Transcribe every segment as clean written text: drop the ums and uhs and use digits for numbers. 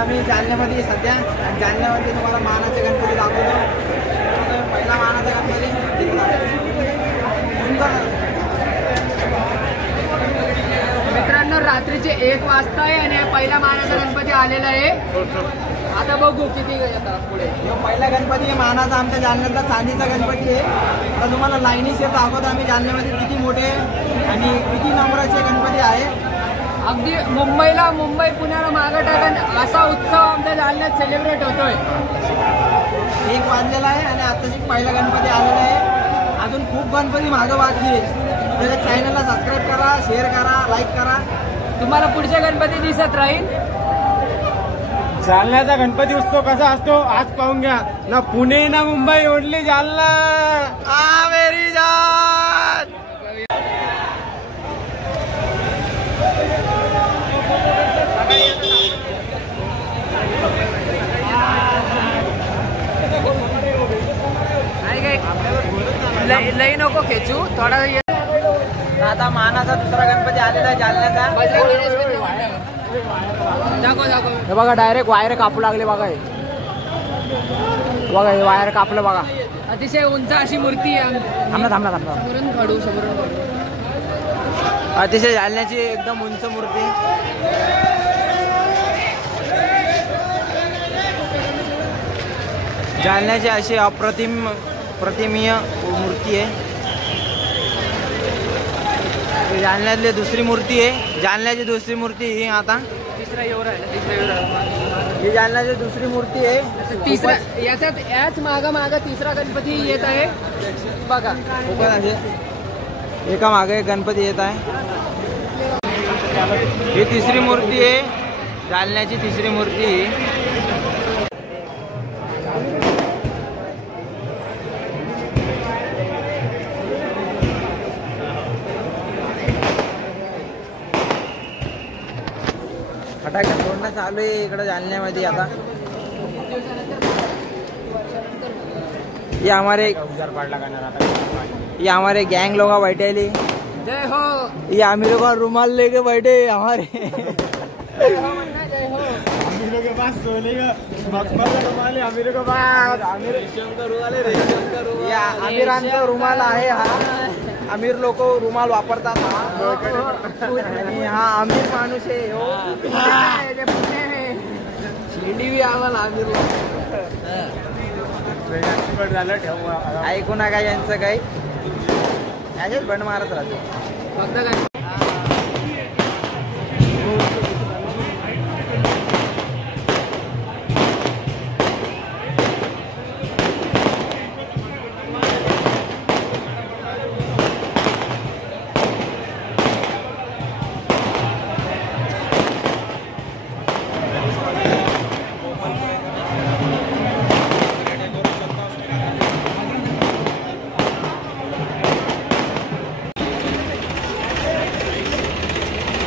आम्ही जालन्यामध्ये सध्या जालन्यामध्ये तुम्हाला मानाचे गणपती दाखवतो. पहिला मानाचा गणपती मित्रांनो रात्रीचे 1 वाजता आहे आणि पहिला मानाचा गणपती आलेला आहे. आता बघू किती पुढे. पहिला गणपती मानाचा आमच्या जालन्यातला चांदीचा गणपती आहे. आता तुम्हाला लाईनीस येत दाखवतो आम्ही जालन्यामध्ये किती मोठे आणि किती नंबराचे गणपती आहे. अगदी मुंबई पुण्याला मागं टाकून असा उत्सव आमच्या जालन्यात सेलिब्रेट होतोय. 1 वाजलेला आहे आणि आताची पहिला गणपती आलेला आहे. अजून खूप गणपती मागं बाकी आहे. त्याच्या चॅनलला सबस्क्राईब करा, शेअर करा, लाईक करा. तुम्हाला पुढचे गणपती दिसत राहील. जालन्याचा गणपती उत्सव कसा असतो आज पाहून घ्या. ना पुणे ना मुंबई, ओनली जालना. मेरी जान. लई नको खेचू थोडा. आता मानाचा दुसरा गणपती आलेला आहे जालन्याचा. हे बघा डायरेक्ट वायर कापू लागले बघा. बघा हे वायर कापलं बघा. अतिशय उंच अशी मूर्ती आहे. थांबला अतिशय जालन्याची एकदम उंच मूर्ती. जालन्याची अशी प्रतिमीय मूर्ती आहे. जालन्यातली दुसरी मूर्ती आहे. जालन्याची दुसरी मूर्ती ही आता ही जालन्याची दुसरी मूर्ती आहे. तिसरा याच मागा तिसरा गणपती येत आहे बघा. एका मागे एक गणपती येत आहे. ही तिसरी मूर्ती आहे. जालन्याची तिसरी मूर्ती. फटाके फोडणं चालू आहे इकडं जालन्यामध्ये. आता ये हमारे गैंग लोग बैठे. जय हो. ये आमिर का रुमाल लेके बैठे हमारे. जय हो. आमिर के पास सोने का रुमाल है. आमिर के पास रेशम का रुमाल है. या आमिरांचा रुमाल आहे हा. आमिर लोक रुमाल वापरतात हा. आणि हा आमिर माणूस आहे हो. शिर्डी बी आम्हाला आमिर ऐकू नका यांचं काही. याच्यात बंड मारत राहतो फक्त.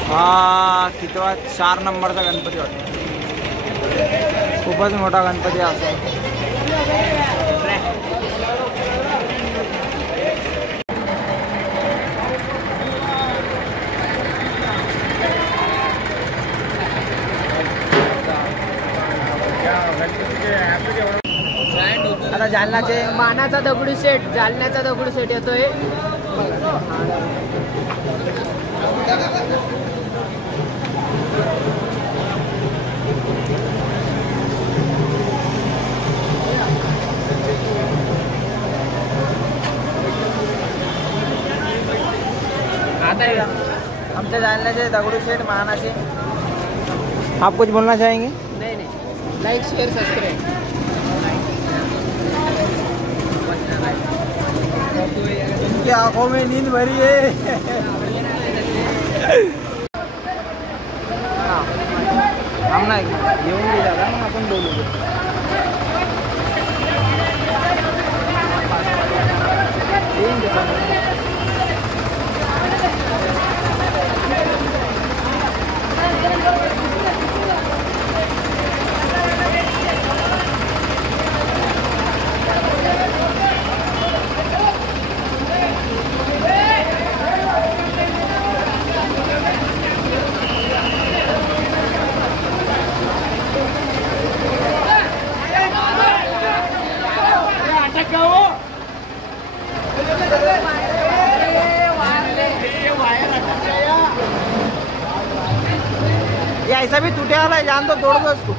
हा कितवा 4 नंबरचा गणपती वाटतो. खूपच मोठा गणपती असतो. आता जालन्याचे मानाचा दगडूशेठ, जालन्याचा दगडूशेठ येतोय. हमसे जानने से दगड़ूशेठ महानाशी. आप कुछ बोलना चाहेंगे? नहीं. Like share subscribe. इनकी आंखों में नींद भरी है. हम ना येऊन गेला मग आपण बोलू. ये ऐसा भी टूटे वाला है, जान तो तोड़ दो इसको।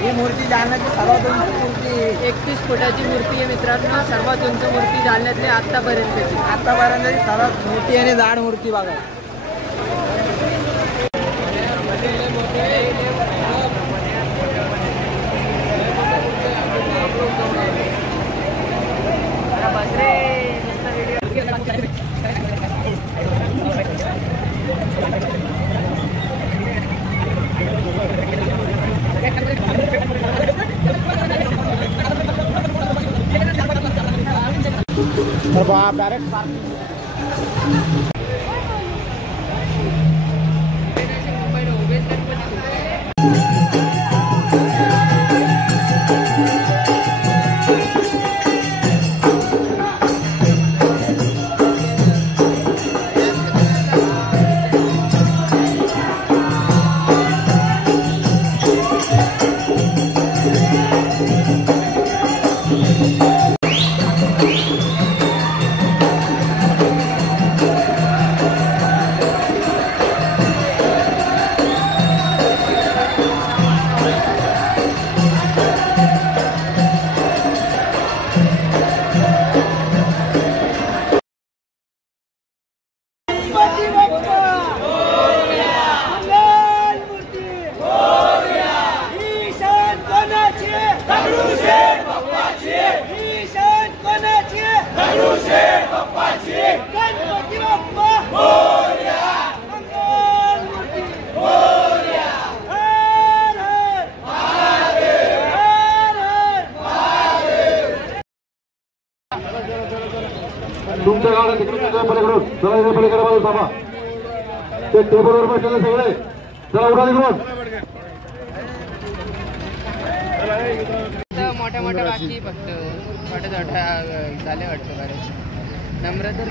ही मूर्ती जालन्याची सर्वात उंच मूर्ती, 31 फुटाची मूर्ती आहे मित्रांनो, सर्वात उंच मूर्ती जालन्यातली आतापर्यंतची सर्वात मोठी आणि जाड मूर्ती बघा। बाप डायरेक्ट तुमच्या गावाला तिकडे पलीकडून चला इथे पलीकडे बाजू थांबा ते टेबलवर बसलेले सगळे चला उठा तिकडून मोठ्या मोठ्या बाकी फक्त छोट्या छोट्या झाले वाटतं बरेच नम्र तर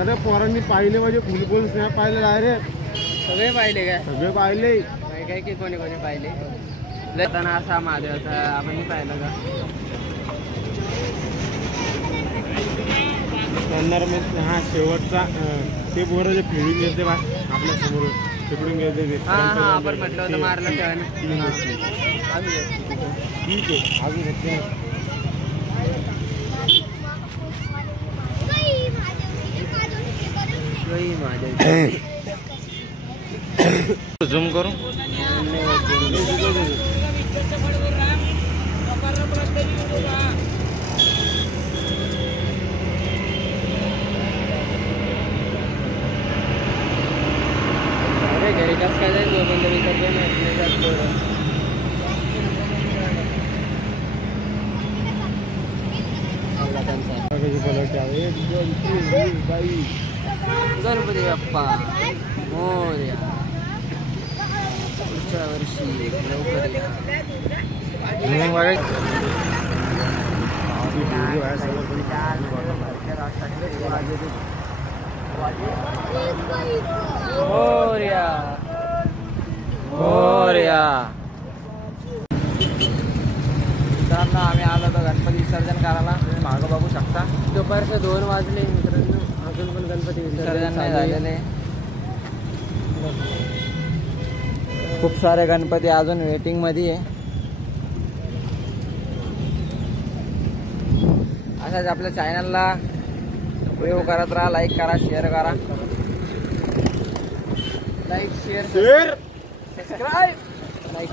आता पोरांनी पाहिले म्हणजे फुलबोल स्नॅप पाहिले डायरेक्ट सगळे पाहिले काय सगळे पाहिले काय की कोणी कोणी पाहिले लताना असा महादेवाचा आपण पाहिलं का करणार मग हा शेवटचा ते पोरं जे फिरून घेते बा आपल्या समोर तिकडून घेते ते हा हा आपण म्हटलं होतं मारलं तेव्हा ठीक आहे अजून घेतले झूम करू अरे घरी कसं काय जाईल बंद गणपती बाप्पा मोरया पुढच्या वर्षी लवकर मोरया मोरया मित्रांनो आम्ही आलो होतो गणपती विसर्जन करायला तुम्ही मागं बघू शकता दुपारचे 2 वाजले मित्रांनो अजून पण गणपती विसर्जन नाही झालेले खूप सारे गणपती अजून वेटिंग मध्ये आहे अशाच आपल्या चॅनलला व्हिडिओ करत राहा लाईक करा शेअर करा लाईक शेअर सबस्क्राईब लाईक